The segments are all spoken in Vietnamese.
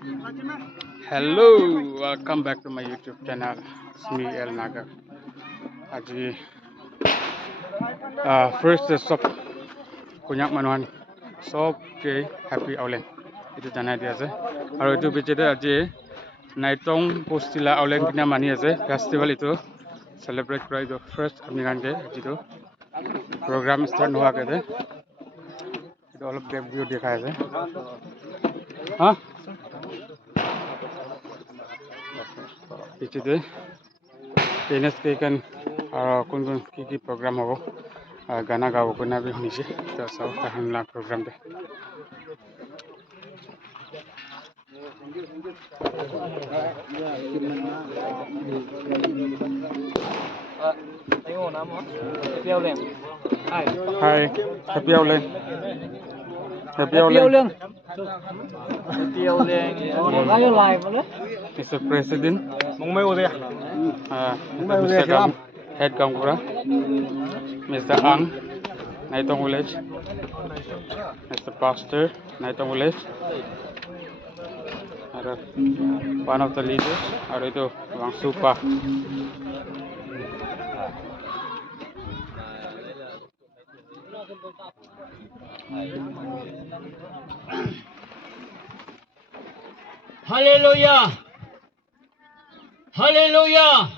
Hello, welcome back to my YouTube channel. It's me El Nagar. Aji first shop kunyak manuan shop ke happy aulen. Itu janai dia ase. Aru itu bichede aji naitong postila aulen kina mani ase. Festival itu celebrate kora itu first kami kan ke aji tu program start hua ke de. Itu all of them view dikhai ase. Ha? Pichide tennis ke kan kun ki program hobo gana gabo kuna bhi honiche to sab tahanla program de ayo nam happy aulen hi happy aulen ayo live le is a president mong mai ode Mr. Head Gangura Mr. Ang Naitong Village Mr. Pastor Naitong Village ada one of the leaders ada itu Bang Supa Hallelujah. Hallelujah.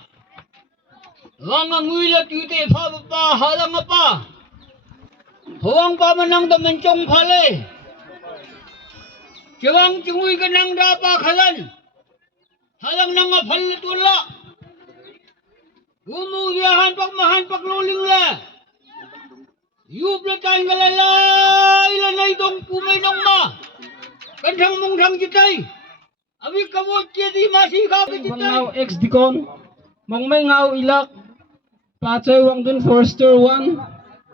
Wang ngui la tu te pha pa halang pa. Huang pa manang da mencong phale. Chewang chungui ka nang da pa khalan. Halang nang phal tu la. Gumu dia han pak loling la. Yup la tai ngalala ila nai dong pu mai nong ma. Kan thang mung thang jitai. Abi kamot jadi masih ka jitai. now ex dikon mong mai ngau ilak Pachay wang dun Forster 1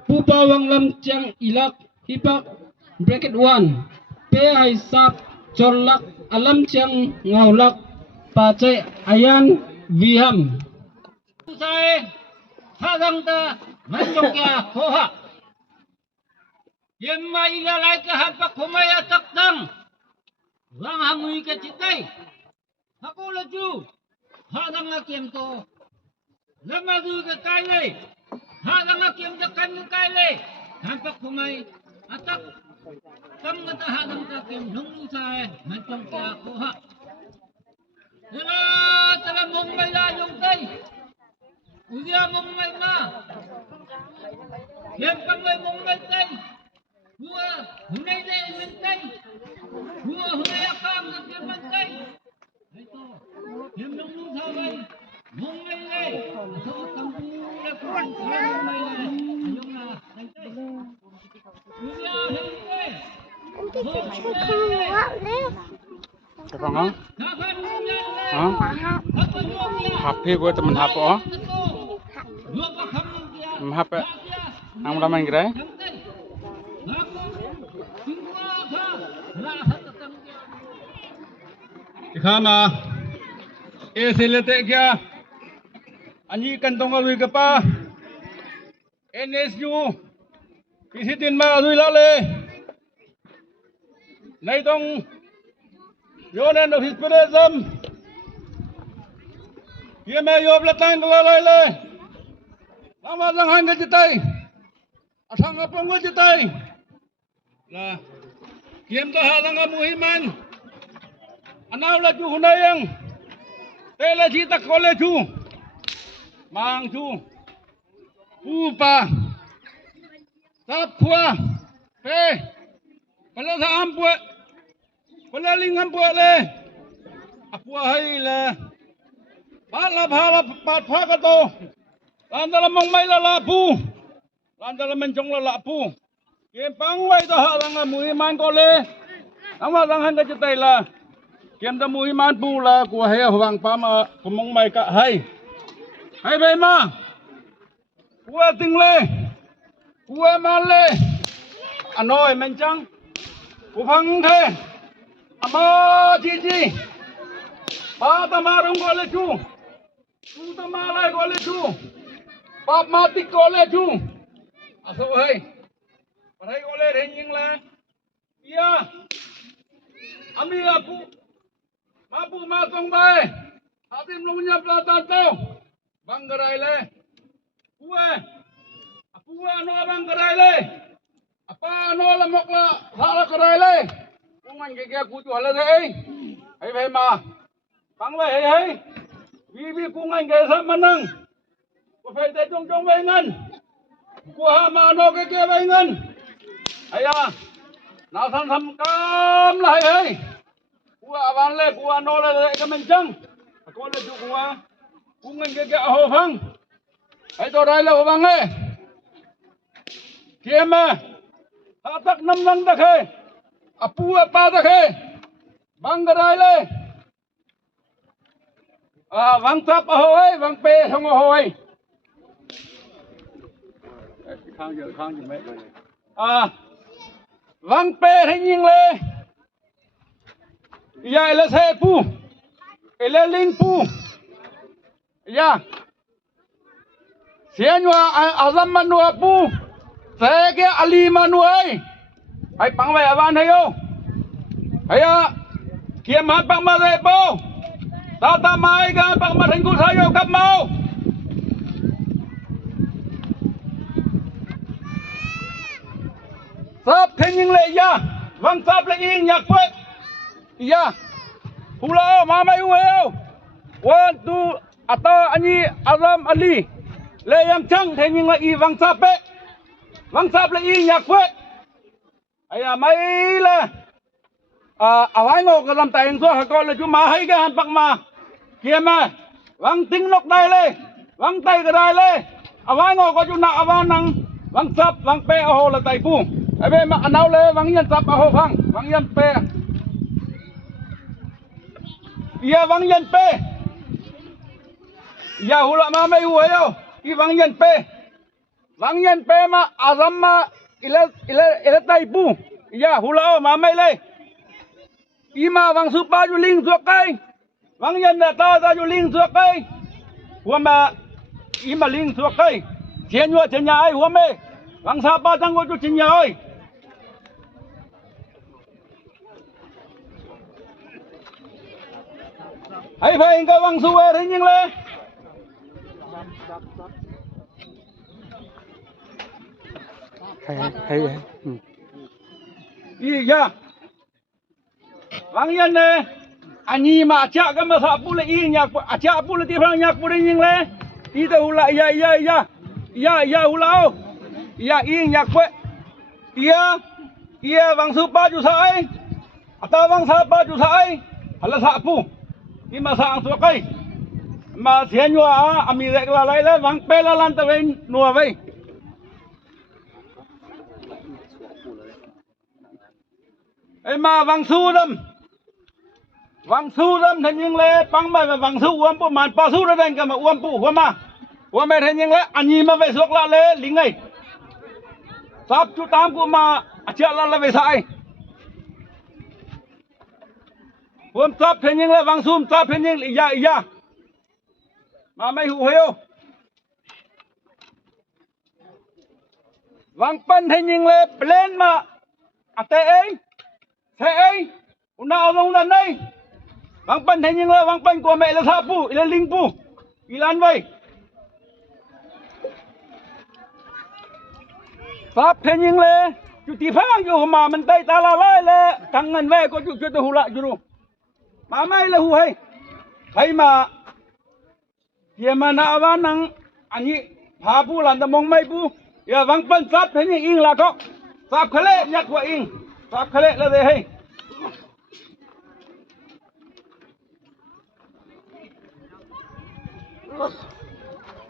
Pupa wang lam chang ilak hipak bracket 1 Pe hai sap chorlak alam chang ngaulak Pachay ayan viham Sai halang ta mencong ya koha. Yem mai la lai ka hapak khomaya takdang. Wang hamui ka jitai. Hako laju. Halang akiem to. Lama du ka kaile. Halang akiem da kan kaile. Hapak khomai atak. Kam ngata halang ka kem nung sai mencong ya koha. Ila tala mong mai la yung tai. Udia mong mai ma. Yem kamay mong mai tai. Hua hunay le men tai. Hua hunay akam na keman tai. Ito. Yem nung saway. Mong mai le. So kampura kuan mong mai le. Ayong na tai. Udia hunay. Kapang ha? Happy buat teman hapo ha? Happy ang ramai gerai Ikama selete kya ani kantong alui ka pa NSU kisitin ma alui lale nai tong yonen of his presum yeme yob latang lalai le lama lang hang jitai asang apong jitai la kiem ta halang muhiman anaw la ju hunayang tela jita kole ju mang ju upa tap khua pe pala sa ampue pala lingam pu le apua hai la bala pat pha ka to lan dala mong mai la pu lan dala mencong la pu kem pang wai ta halang muhiman kole ama lang han ka jitai la Kiam da muhiman pula ku hai hwang pa ma kumong mai ka hai bai ma ku ting le ku ma le anoi men chang ku phang the ama ji ba ta ma rong ko le chu tu ta ma lai ko le chu pa ma ti ko le chu aso hai parai ko le renying la iya ami apu Mampu matong bay. Atim lumnya pelatan tu. Bang gerai le. Kue. Kue no bang gerai le. Apa no lamok la salah gerai le. Kungan keke kutu hala deh. Hei ma. Bang bay hei. Bibi kungan kesa menang. Kau fete jong bay ngan. Kua ma no keke bay ngan. Ayah. Nào thăm cam lại hei. Kua awan le kua no le ke mencang. Ko le ju kua. Kungan keke ho phang. Hei to dai le ho bang le. Kiema. Tak nam nang tak he. Apu apa tak he. Bang gerai le. Vang tap ahoy, vang pe thong ahoy. Khang giờ mấy. Vang pe thế nhưng le. Ya ele se pu. Ele ling pu. Ya. Sianwa azam manua pu. Se ke ali manuai. Ai pang vai awan hayo. Haya. Kia ma pang ma le po. Ta mai ga pang ma thang ku thayo kap mau. Sap thế nhưng le ya. Vang sap le ing yak pe. Ya. Hula ma mai ueo. 1 2 ata ani azam ali. Le yang chang thế nhưng le i vang sap pe. Vang sap le ing yak pe. Aya mai le. Awai ngok ka lam tai so ha ko le chu ma hai ga han pak ma. Kia ma. Vang ting nok dai le. Vang tai ka dai le. Awai ngok ko chu na awan nang. Vang sap vang pe ho la tai pu. Ai be ma anau le vang yan sap ho phang. Vang yan pe. Ia vang yan pe. Ya hula ma mai hu yo. I vang yan pe. Vang yan pe ma azam ma ile tai pu. Ya hula ma mai le. Ima vang supa ju ling suak kai. Vang yan na ta ju ling suak kai. Hua ma ima ling suak kai. Chen yo chen ya ai hua me. Vang sa pa tang go ju chen ya oi. Hai phai ka vang su we thế nhưng le. Hay. Ya. Vang yan ne. Ani ma cha ka ma sa pu le I nyak cha pu le ti phang nyak pu le ning le. I te hula ya. Ya hula o. Ya I nyak pe. Ia vang su pa ju sai. Ata vang sa pa ju sai. Hala sa pu. I ma sa ang su kai. Ma sian yo ami le la lai le vang pe la lan ta ven nuo vei. Mà vang su đâm thế nhưng lẽ băng mà vang su uam pu màn pa su ra đây cả mà uam pu uam mẹ thế nhưng lẽ anh mà về suộc la lẽ lính này sắp chú tam của mà chuyện là về sai uam sắp thế nhưng lẽ vang su sắp thế nhưng iya mà mày hù hiu vang pan thế nhưng lẽ lên mà tê ấy thế ấy, nào ông lần đây, vang pan thế nhưng là vang pan của mẹ là sa pu, là linh pu, ilan vậy, sắp thế nhưng là chủ tịch phang chủ mà mình tay ta la lai là thằng ngân về có chủ chuyện tôi hù lại chủ mà mai là hù hay mà kia mà nào van năng anh ấy phá pu làm tao mong mai pu, giờ vang pan sắp thế nhưng in là có, sắp khale nhắc của in. Sắp khale là thế hay.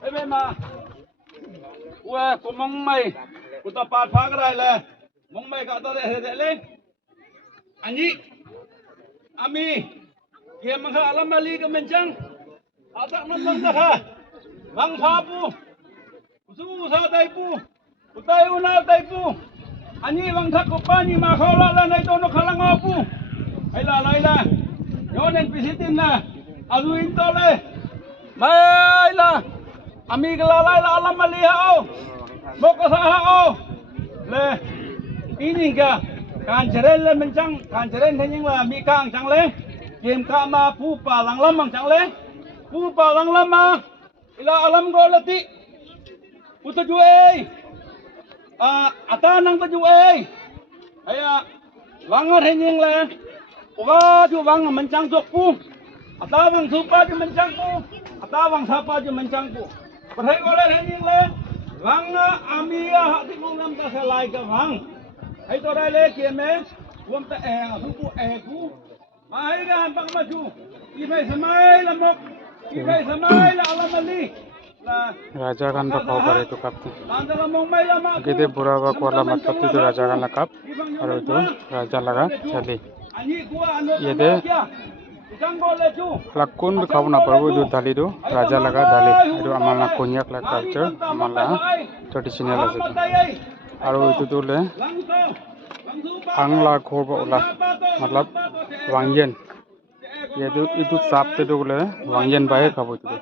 Ê bên mà. Ue, cô mong mày. Cô ta phát phá cái này là. Mong mày cả ta để lên. Anh nhị. Ami. Kia mà khá lắm mà lý cái mình chăng. Atak nông nông ta khá. Vang phá pu. Su sa tay pu. Cô tay una tay pu. Ani bang thak ko pani ma khola la nai to no khalang apu ai la yo nen pisitin na alu in to le mai la ami la la alam ali hao mo ka sa hao le ini ka kan jeren le mencang kan jeren thaning la mi kang chang le เกมข้ามาผู้ป่าหลังลำมังจังเลยผู้ป่าหลังลำมาอิลาalam golati putu juei ata nang tu juei aya wangar hening le uga ju wang mencang jok pu ata wang supa ju mencang pu ata wang sapa ju mencang pu perhai gole hening le wang amia hak ti mong nam ta selai ka wang ai to dai le kieme wam ta hu pu ku mai ga han pak maju i mai samai la mok i mai samai la alam ali Raja खान का खाओ करे तो कप गीते बुरा का कोला मत कप तो राजा खान का कप और तो राजा लगा चले ये दे lakun bi खाओ ना परबो जो दाली दो राजा लगा दाली itu amalna konyak la culture amalna traditional ase और itu तो ले angla khor ba ola मतलब wangyen ये तो itu sapte do le wangyen bae खाबो तो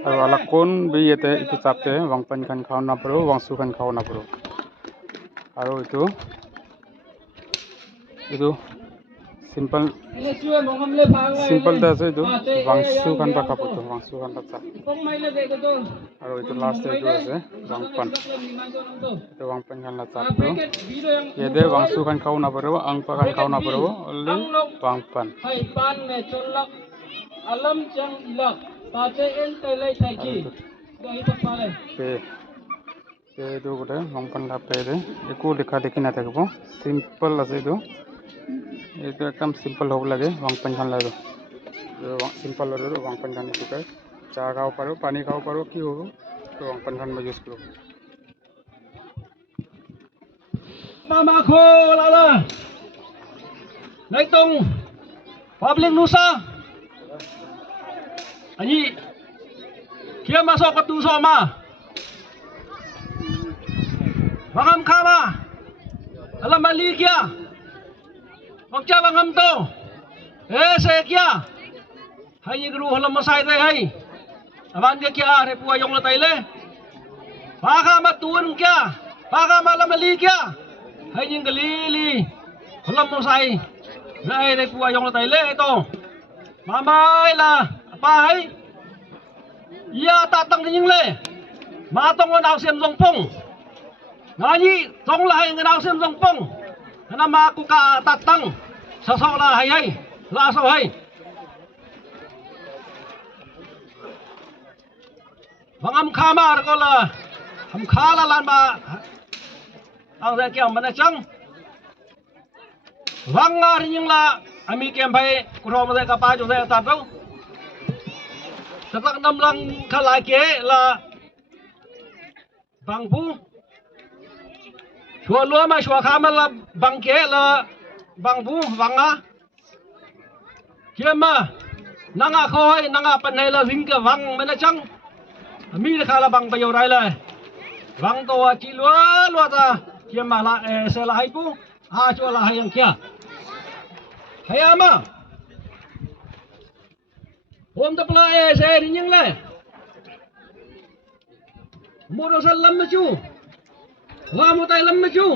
और lakun bi yete itu sapte wangpan kan खाओ ना परो wangsu kan खाओ ना परो और itu simple दा से itu wangsu kan ba खाबो तो wangsu kan ba और itu last itu ase wangpan itu wangpan kan la sap to ये दे wangsu kan खाओ ना परो angpa kan खाओ ना परो only wangpan hai pan me cholak alam chang ilak pache en telai thaiki doi to pale पे दो गोटे वंगपन ला पे दे एको लिखा देखि ना थाकबो सिंपल আছে ಇದು ಇದು एकदम सिंपल होब लागे वंगपन खान लागे सिंपल होलो वंगपन खान इटुके चा खाओ पारो पानी खाओ पारो की हो तो वंगपन खान में यूज करो mama kho la la nai tong public nusa ani kia masuk ke tu sama Wangam kama alam mali kia Wakcha wangam to se kia hai ni gru halam masai te hai aban dia kia re pu ayong la tai le Baka matun kia Baka malam mali kia hai ni galili halam masai Rai re pu ayong la tai le to mamai la apa hai ia tatang ning le ma tong nau sem jong pong Nani tong lai ngenau sem jong pong nama ku ka tatang sosok la hai la so hai Wangam khamar ko la ham khala lan ba ang ra kyam mana chang wangar ning la ami kem bhai kro ma ka pa jo sa ta do Satak nam lang khalai ke la bangpu Chua lua ma chua khama la bang ke la bang bu wanga Kiema nanga khoi nanga panai la ring ka wang mana chang mi la khala bang bayo rai la wang to chi lua ta kiema la se la hai pu ha chua la hai yang kia hayama Om ta pla se ring yang le Mo ro sallam ma chu Lamu tay lam chu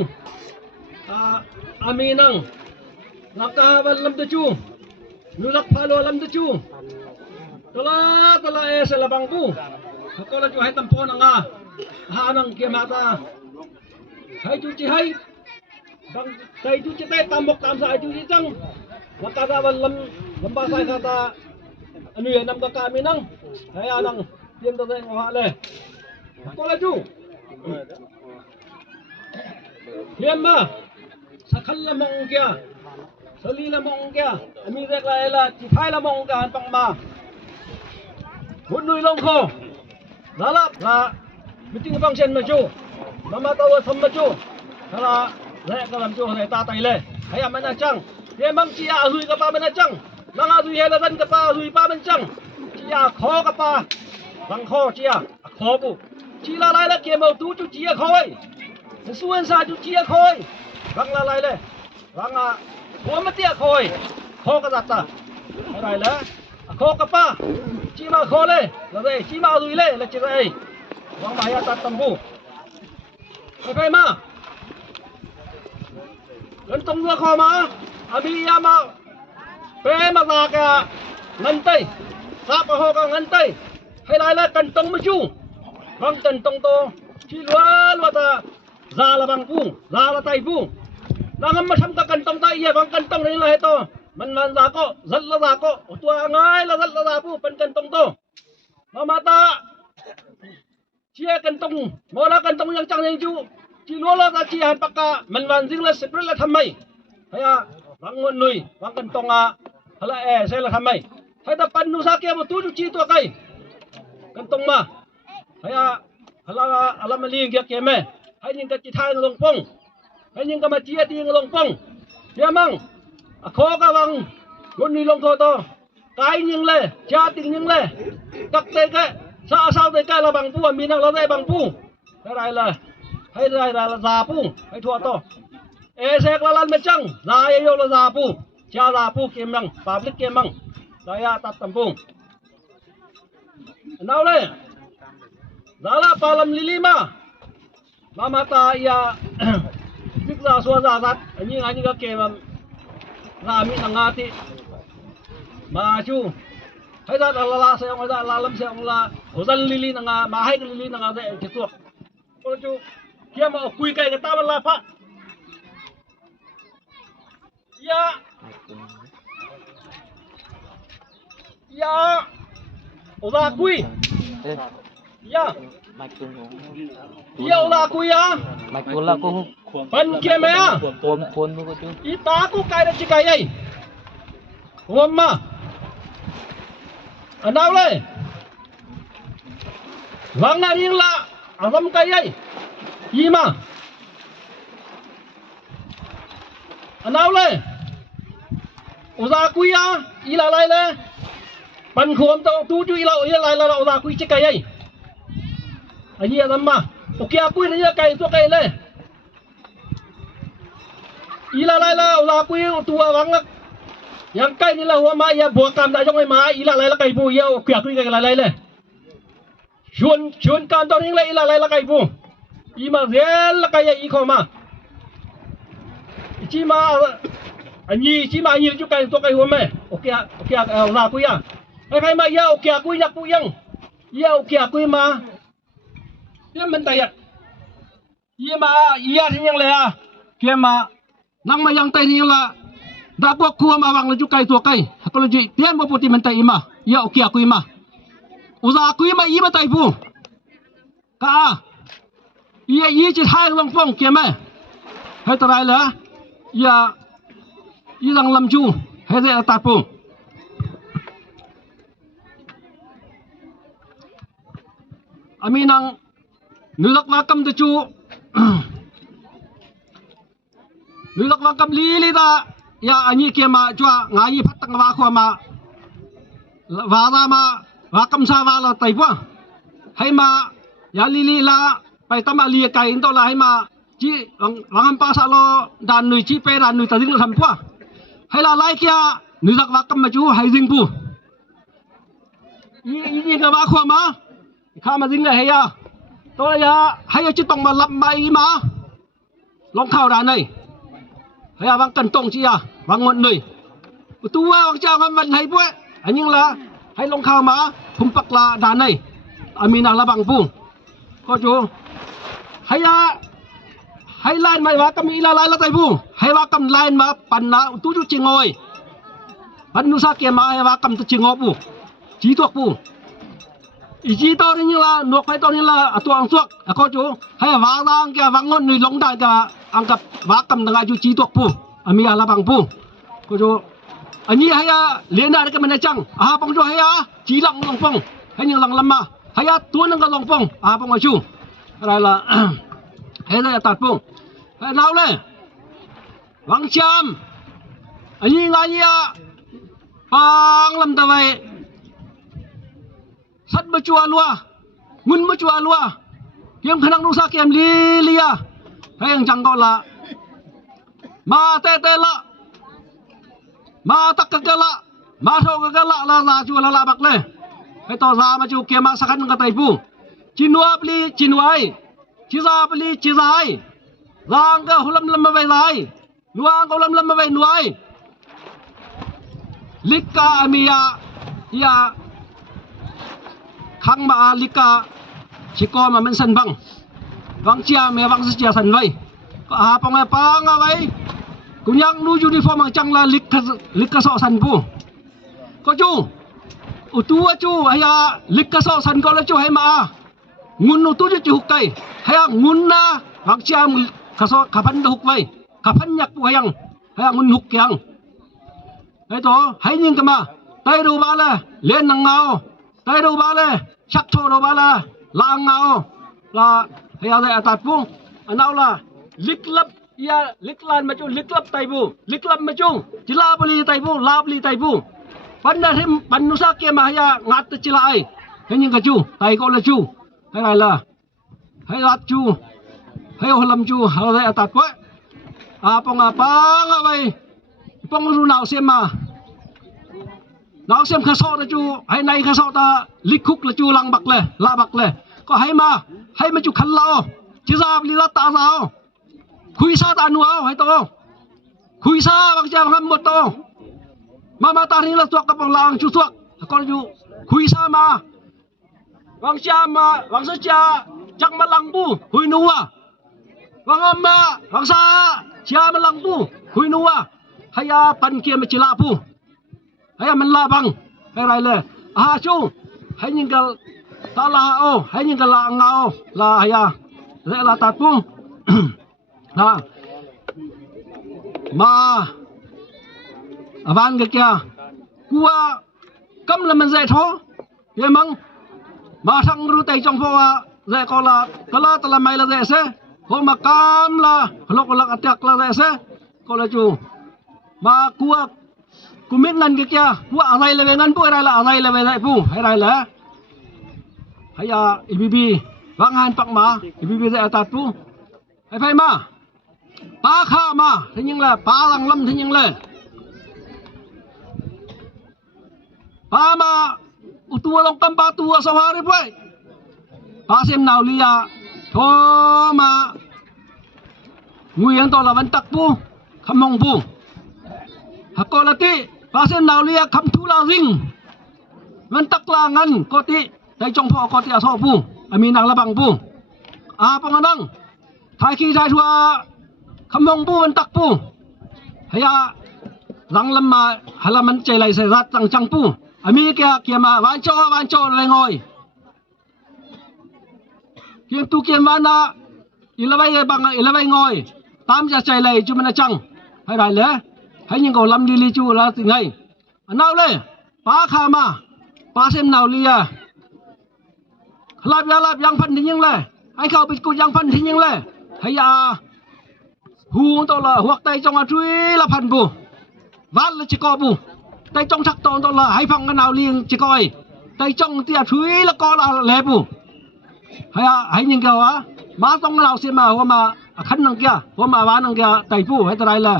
aminang nakahawal lam chu nulak phalo lam chu tala sa labang bu ko la chu hai tampo na nga hanang ke mata hai chu chi hai bang sai chu chi tai tamok tam sa chu chi chang nakahawal lam lamba sai kata anu ya nam ka aminang hai anang tien ta ngwa le ko la chu Kiema sakal la mong kia sali la mong kia ami rek la ela chi phai la mong ka han pang ma Mun nui long kho la la la meeting bang sen ma chu mama ta wa tham ma chu la le ka lam chu hai ta tai le hai amana chang ye mang chi a hui ka pa mana chang nang a hui he la dan ka pa hui pa man chang chi a kho ka pa bang kho chi a kho bu chi la lai la kiemo tu chu chi a khoi Suan sa chu chia khoi rang la lai le rang a kho ma tia khoi kho ka ta lai la kho ka pa chi ma kho le la dei chi ma lui le la chi dei wang ba ya ta tam bu kai ma len tong lua kho ma abi ya ma pe ma za ka ngan tai sa pa ho ka ngan tai hai lai la kan tong ma chu bang kan tong to chi luan wa ta za la bang pu za la tai pu la ngam ma tham ka kan tong tai ya bang kan tong ni la he to man za ko zal la za ko tua ngai la zal la za pu pen kan tong to ma mata chia kan tong mo la kan tong yang chang yang chu chi lo la ta chi han pakka man wan jing la separate la thamai haya bang ngon nui bang kan tong a hala se la thamai hai ta pan nu sa ke mo tu chu chi to kai kan tong ma haya hala ala ma ling ke me hai ning ka chi thai long pong hai ning ka ma chia ti long pong ya mang a kho ka bang ngon ni long tho to cái nhưng lệ cha tình nhưng lệ các tê cái sao tê cái là bằng pu mình đang là đây bằng pu cái này là hay là già pu hay thua to e xe là lan bên trăng già yêu là già pu cha già pu kiếm năng public kiếm năng đây à tập tầm pu nào đây đó là palam lili mà mata yazik ra xua ra sát anh cái kiếm mà ra mi năng ngati ma chu hay ra la se ong ra la lam se ong la ozal lili nanga ma hai lili nanga de ke tu ko chu kia ma kui kai ka ta la pha ya oza kui ya oza kui ya Maikulah ko pan kia me ya pon mo ko tu. ita ku kai da chi kai ai Wama Anau le Wang na ring la Azam kayay Yima Anau le Uza kuya Ila lai le Pan khuam tao tu chu ila lai la uza kuy chi kayay Ani azam ma Ukia kuy na kay tu kay le Ila lai la uza kuy Tua wang la yang kai ni la hua ma ya bo kam da jong ai ma ila lai la kai bu ya o kya kui kai la lai le chuan kan to ning la ila lai la kai bu i ma zel la kai ya i kho ma chi ma ani chu kai to kai hua me o kya la kui ya kai ma ya o kya kui ya pu yang ya o kya kui ma ya man ta ya ya ma ya thing yang le ya kya ma nang ma yang tai ni la da ko ku ma wang lu kai to kai ko lu ji pian bo puti man tai ima ya o kia ku ima uza ku ima ima tai pu ka ye yi ji hai wang phong kia me hai ta rai la ya yi lang lam chu hai de ta pu ami nang nulak ma kam de chu nulak ma kam li da ya ani ke ma chua ngai phat tang wa kho ma wa ra ma wa kam sa wa la tai pa hai ma ya li la pai tam ali kai to la hai ma chi wang pa sa lo dan nui chi pe dan nui ta ding la tham pa hai la lai kia nu dak wa kam ma chu hai ding pu ni ga wa kho ma kha ma ding la hai ya to ya hai chi tong ma lap mai ma long khao dan này hay à vang cần tông chi à vang ngọn nui tu wa vang cha man hay puệ anh nhưng là hay long khao mà phum pak la đàn này amina la bang pu có chú hay à hay line mai wa kam ila la tai pu hay wa kam line ma pan na tu chu chi ngoi pan nu sa ke ma hay wa kam tu chi ngo pu chi tuak pu i chi to ni la nok phai to ni la atuang suak có chú hay wa lang ke wang ngọn nui long dan ka angkap wakam dengan ju ci tok pu amia labang pu ko jo ani haya lena ka manachang a pong jo haya ci lang long pong hani lang lama haya tuan ng long pong a pong chu ra la hay la tat pong naw le wang cham ani ngai ya pang lam ta vai sat ba chu alwa mun ba chu alwa kiam khanang nu sa kiam li lia hay ang jang la ma te la ma tak ka la ma so ka la chu la bak le hay to za ma chu ke ma sakan ka tai pu chinua pli chinuai chi za pli chi zai rang ka hulam lam ma vai lai nuang ka hulam lam ma vai nuai lika amia ya khang ma lika chiko ma men san bang wang chia me wang chia san vai ka ha pang pa nga vai kunyang nu uniform ang chang la lika so san pu ko chu utu chu aya lika so san ko la chu hai ma ngun utu chu kai hai ngun na wang chia ka so ka pan huk vai ka pan yak pu hayang hai ngun huk kyang hai to hai ning ka ma tai ru ba la len nang ngao tai ru ba la chak tho ru ba la la ngao la hai ya ta pu anau la liklap ya liklan ma chu liklap tai bu liklap ma chu chila bali tai bu la bali tai bu pan na him pan nu sa ke ma ya ngat chila ai hai ning ka chu tai ko la chu hai lai la hai lat chu hai holam chu hai ta kwa pong pa nga vai pong ru nau sem ma nau sem kha so na chu hai nai kha so ta likhuk la chu lang bak le la bak le ko hai ma chu khan lao chi za li la ta lao khui sa ta nu ao hai to khui sa bang cha bang mot to ma ta ri la tuak ka pang lang chu tuak ko ju khui sa ma bang sa cha chak ma lang bu hui nu wa bang amma bang sa cha ma lang bu hui nu wa haya pan kia ma chila pu haya man la bang hai rai le chu hai ning gal ta la o hai ning gal la ngao la haya le la ta pu ha ma avan ga kya kuwa kam la man zai tho ye mang ma thang ru tai chong pho wa zai ko la kala ta la mai la zai se ho ma kam la lok lak atak la zai se ko la chu ma kuwa kumit nan ga kya kuwa azai le ngan pu ra la azai le zai pu hai rai la haya ibb wangan pak ma ibb zai atat pu hai phai ma pa kha ma thế nhưng là pa lang lam thế nhưng là pa ma utua long kam pa tua so hari pai pa sem nau lia tho ma nguyang to la van tak pu khamong pu hakolati pa sem nau lia kham thu la ring van tak la ngan ko ti dai chong pho ko ti a so pu ami nang la bang pu panganang thai khi thai thua khamong bu van tak pu haya lang lam ma halaman chai lai sai rat tang chang pu ami kia ma van cho lai ngoi kiam tu kiam na ilawai ngoi tam ja chai lai chu mana chang hai rai le hai ning ko lam li chu la ti ngai anau le pa kha ma pa sem nau lia lap yang phan ting le ai khao bi ku yang phan ting le haya hu to la huak tai chong a chui la phan bu van la chi ko bu tai chong thak to la hai phang nau lieng chi koi tai chong tia chui la ko la le bu haya hai ning ka wa ma tong nau se ma ho ma khan nang kya ho ma wa nang kya tai pu hai ta rai la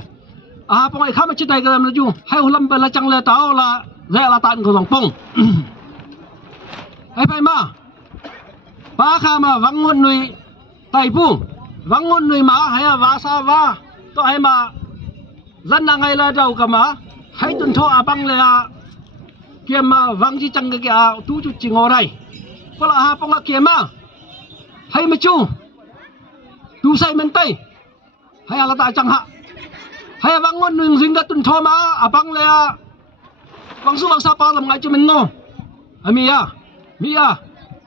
pong ai kham chi tai ka la ju hai hulam ba la chang le tao la ze la tan ko long pong hai phai ma pa kha ma wang ngon nui tai pu wang ngon nui ma haya wa sa wa to hai ma zan na ngai la dau ka ma hai tun tho abang le kiam ma wang ji chang ka tu chu chi ngo rai ko la pong kiam ma hai ma chu tu sai men tai hai la ta chang ha hai wang ngon nui jing ka tun tho ma abang le wang su wang sa pa lam ngai chu men no ami ya mi ya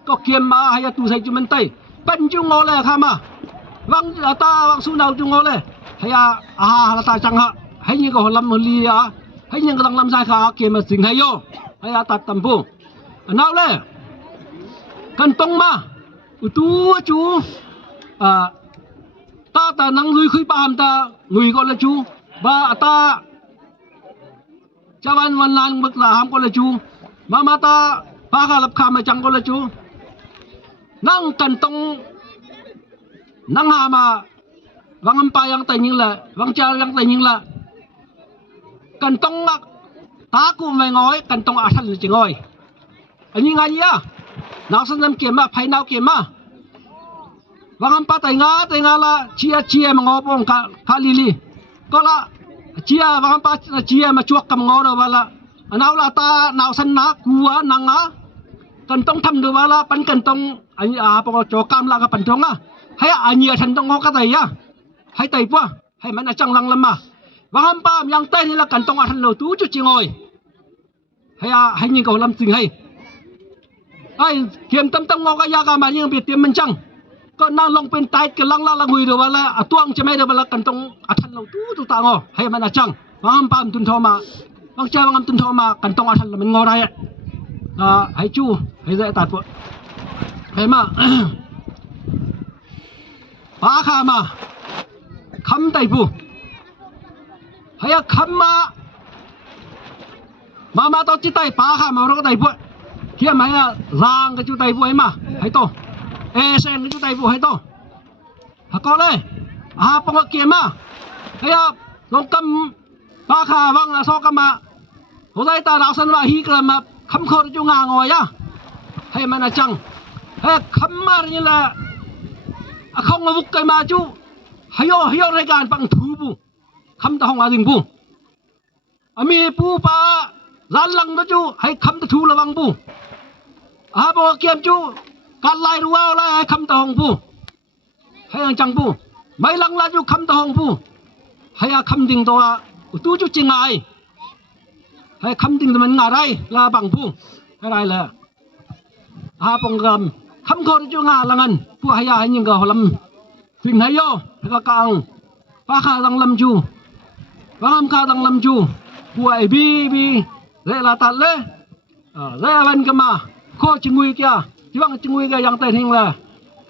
ko kiam ma haya tu sai chu men tai pan chu ngo le kha ma wang ta wang su nau chu ngo le haya la ta chang ha hai ni ko lam li ya hai ni ko dang lam sai kha kiam ma sing hai yo haya ta tam pu nau le kan tong ma utu chu ta nang lui khui pam ta ngui ko la chu ba ta chawan wan lan bak la ham ko la chu ma ta pa ga lap kha ma chang ko la chu nang kan tong nang ha ma wang am pa yang tai ning la wang cha yang tai ning la kan tong mak ta ku mai ngoi kan tong a than chi ngoi ani ngai ya naw san nam kem ma phai naw kem ma wang am pa tai nga la chia ma ngo pong kha li ko la chia wang am pa chia ma chuak kam ngo do wala anau la ta nau san na kuwa nanga kan tong tham de wala pan kan tong ani apa cho kam la ka pan tong a hai ania than tong ka tai ya hai tai pua hai man achang lang lama wangam pam yang tai ni la kan tong a than lo tu chu chingoi hai ni ko lam sing hai ai kiam tam tam ngo ka ya ka ma ni bi tiam man changก็นั่งลงเป็นตายกำลังละงุยเดวละตวงจะไม่เดวละกันตรงทันเราตู้ตางอให้มันจังวางปามตุนทอมาบางใจวางตุนทอมากันตรงทันมันงอได้ให้จู้ให้ได้ตัดปุ๊ให้มาปาขามาคำไตปูให้คำมาต่อจิตไตปาขามาเราก็ไตปุ๊เที่ยไหมร่างก็จูไตปูให้มาให้โตsen ni tai bu hai to ha ko le pong kia ma ya long kam ba kha wang la so kam ma ho dai ta lao san wa hi kla ma kham kho ju nga ngo ya hai man a chang kham ma ni la không ma buk kai ma chu hayo rai gan pang thu bu kham ta hong a ding bu ami pu pa ran lang da chu hai kham ta thu la wang bu bo kiam chuการไล่รัวไล่คำตองผู้ให้จังผู้ไม่ลังลาอยู่คำตองผู้ให้คำดิ่งตัวตู้จุจริงไงให้คำดิ่งมันงาไรลาบังผู้อะไรเลยปงกรรมคำโคตรจุงาลังอันผู้ให้ยิงกับลำสิ่งให้โยให้กางป้าขาดังลำจูป้าลำขาดังลำจูผู้ไอบีเลลาตัดเลวันกันมาโคจิงุยเกียJiwang cengui ga yang tai hing la.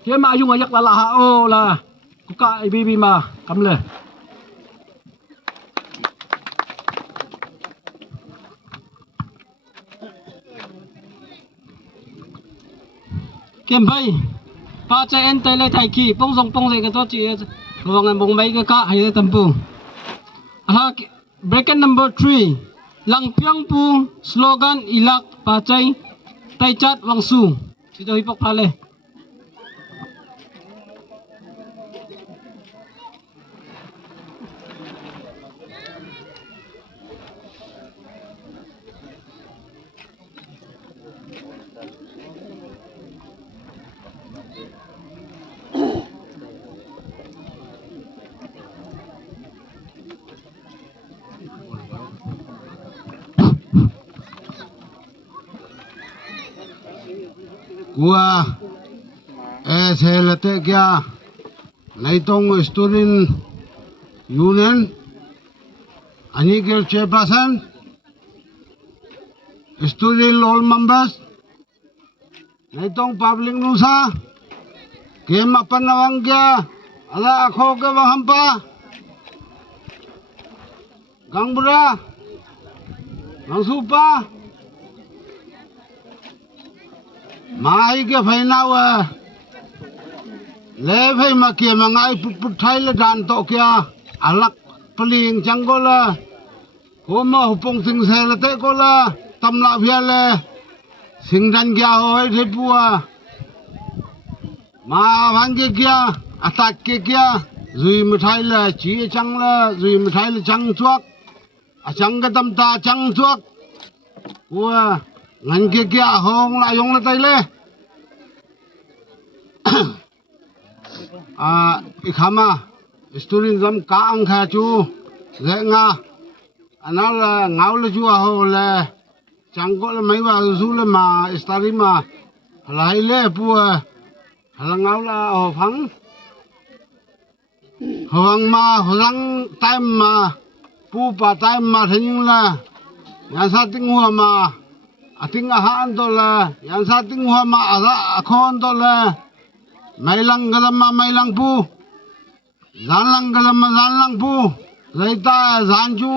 Dia ma ayung ayak la ha o la. Kuka bibi ma kam le. Kem bai. Pa cha en tai le thai ki pong song le ka to chi. Wang an bong mai ka ka hai tampu. Ala bracket number 3. Lang pyang pu slogan ilak pa chai tai chat wang su. Sito hipok pale. Gua selate kya naitong student union ani gel chairperson student all members naitong public nusa kem apan nawang kya ala akho ke wahampa gangbura langsupa mai ke phai naw le phai ma kia ma ngai put thai la dan to kya alak pling chang ko la ho ma hupong sing se la te ko la tam la phia le sing dan kya hoi the bua ma bang ke kya atak ke kya zui ma thai la chi chang la zui ma thai la chang chuak a chang ka tam ta chang chuak wa ngan ke kya hong la yong la tai le ikhama student zam ka ang kha chu le nga anal ngau le chu ho le chang ko le mai wa su le ma stari ma lai le pu hala ngau la ho phang hong ma hong time ma pu pa time ma thing la ya sa ting hua ma ating a han to la yan sa ting hua ma ara khon to la mai lang galam mai lang pu zan lang galam zan lang pu laita zan chu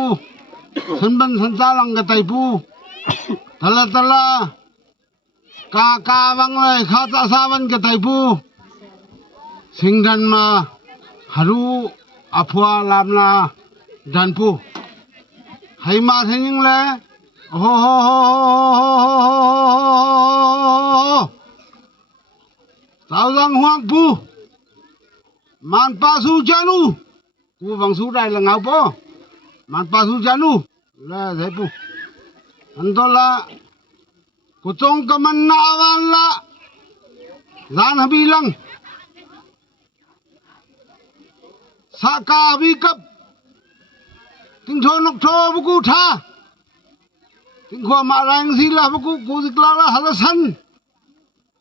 san ban san sa lang ga tai pu tala ka wang lai kha ta sa ban ga tai pu sing dan ma haru apwa lam na dan pu hai ma thing le ho tao răng hoang pu man pa su chanu ku vang su dai là ngau po man pa su chanu là thế pu Antola Putong kaman na awan la Zan habilang Saka habikap Ting thonok tho buku tha Ting khwa marang sila buku kuziklara halasan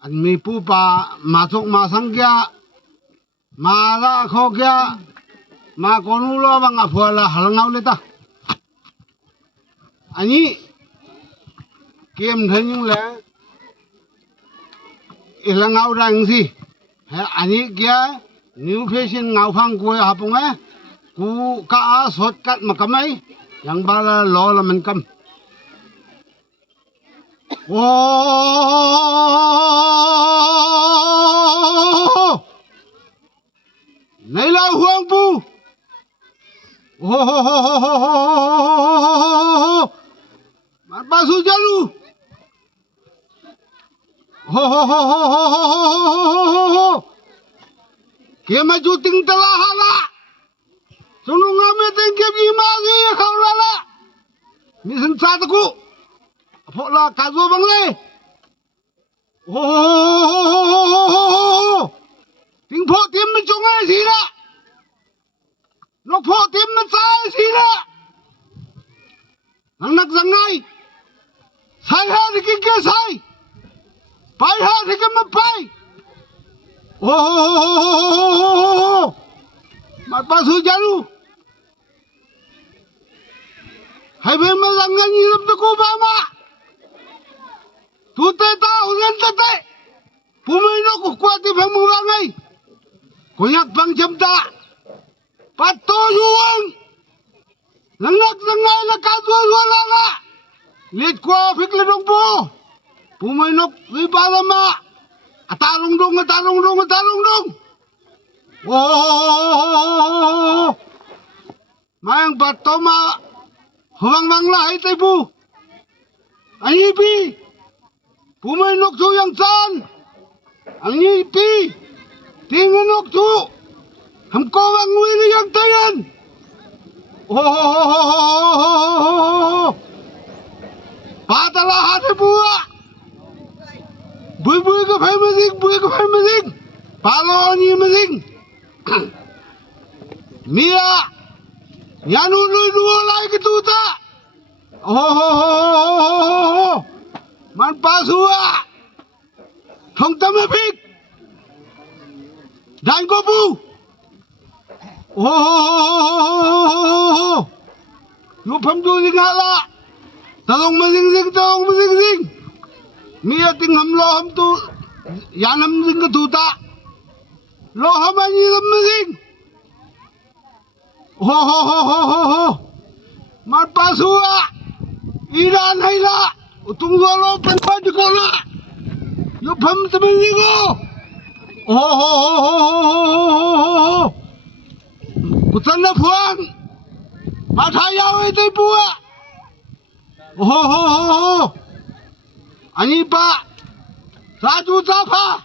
An mi pu pa masuk masang kya Mara kho kya Ma konulo bang afwala halangau leta Ani Kiem thanyung la Ilangau rang si Ani kya New fashion ngau phang kuy hapung Ku ka shortcut makamay Yang bala lo la man kam Oh Nay la huang pu Oh Basu jalu Oh Kia maju ting telah hala Sunung ngame ting kia bima gaya kau lala Misan sataku Apok la kazu bang le Oh Ting po tim mencungai sila Nok po tim mencai sila Anak zangai Saya dikike sai Pai ha dikike mapai Oh Mat pasu jalu Hai be mazangan yirap de ko bama Tu te ta ulan te Pumai no ku kwati phamu bangai Konyak bang jamta Pato yuang Langak zangai la kazwa la Lit kwa fikle dong po Pumai no wibadama Atarung dong Oh Mayang bato ma Huwang mangla hai tay pu Ani pi Pumay nok tu yang san Ani pi Tingin nok tu Hamko wang wili yang tayan Oh Patala hati buwa Bui ka phai mazing Palo ni mazing Mia Yanu nuo lai ke tuta Oh Man pasua Thong tame pik Dan gopu Oh Lupam tu singala Talong mazing Mia ting ham lo ham tu Yanam sing ke tuta Lo ham anyi lam mazing Oh Mat pasua Iran hai la Utung lo penpa jikola Yupam temeniko Oh Kutan na puang Mathayaw ito pua Oh Ani pa Satu tapa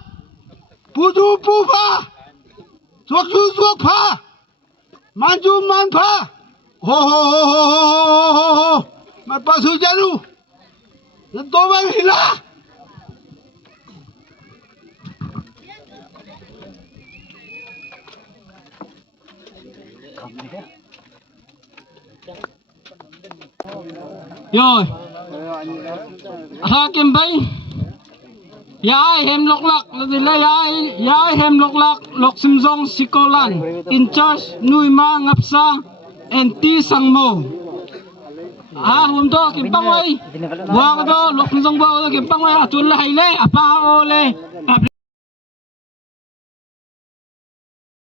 Puju pupa Suak pa Maju manpa Oh Mapasu jalu Nantobang hila Rồi Hakim bay Yai hem lok lak Yai hem lok lak Lok simzong sikolan In charge Nui ma ngapsa NT sangmo Hum to kimpang wai Buang to lok simzong buang to kimpang wai Atul la haile Apa ole